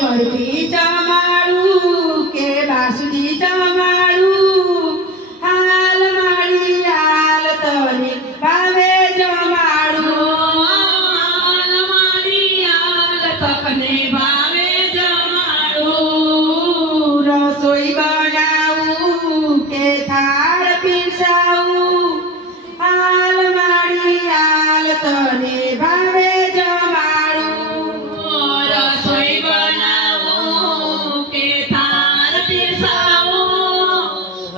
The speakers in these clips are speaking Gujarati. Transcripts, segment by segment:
બરફી જમાડું કે બાસુંદી જમાડું હાલ મારી હાલ તને ભાવે જમાડું હાલ મારી હાલ તને ભાવે જમાડું રસોઈ બનાવું કે થાળ પીરસાવું હાલ મારી હાલ તને ભાવે જમાડું રસોઈ બનાવું કે થાળ પીરસાવું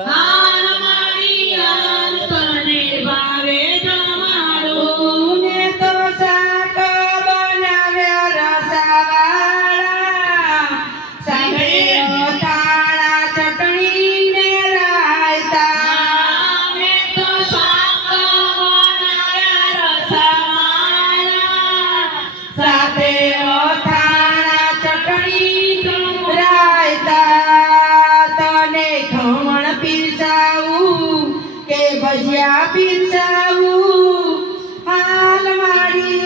હાલ મારી હાલ તને ભાવે જમાડું ને તો શાક બનાવ્યા રસાવાળા સાથે અથાણા ચટણી ને રાયતા મેં તો શાક બનાવ્યા રસાવાળા સાથે અથાણા ચટણી રાયતા તને ખમણ પીરસાવું કે ભજીયા પીરસાવું હાલ મારી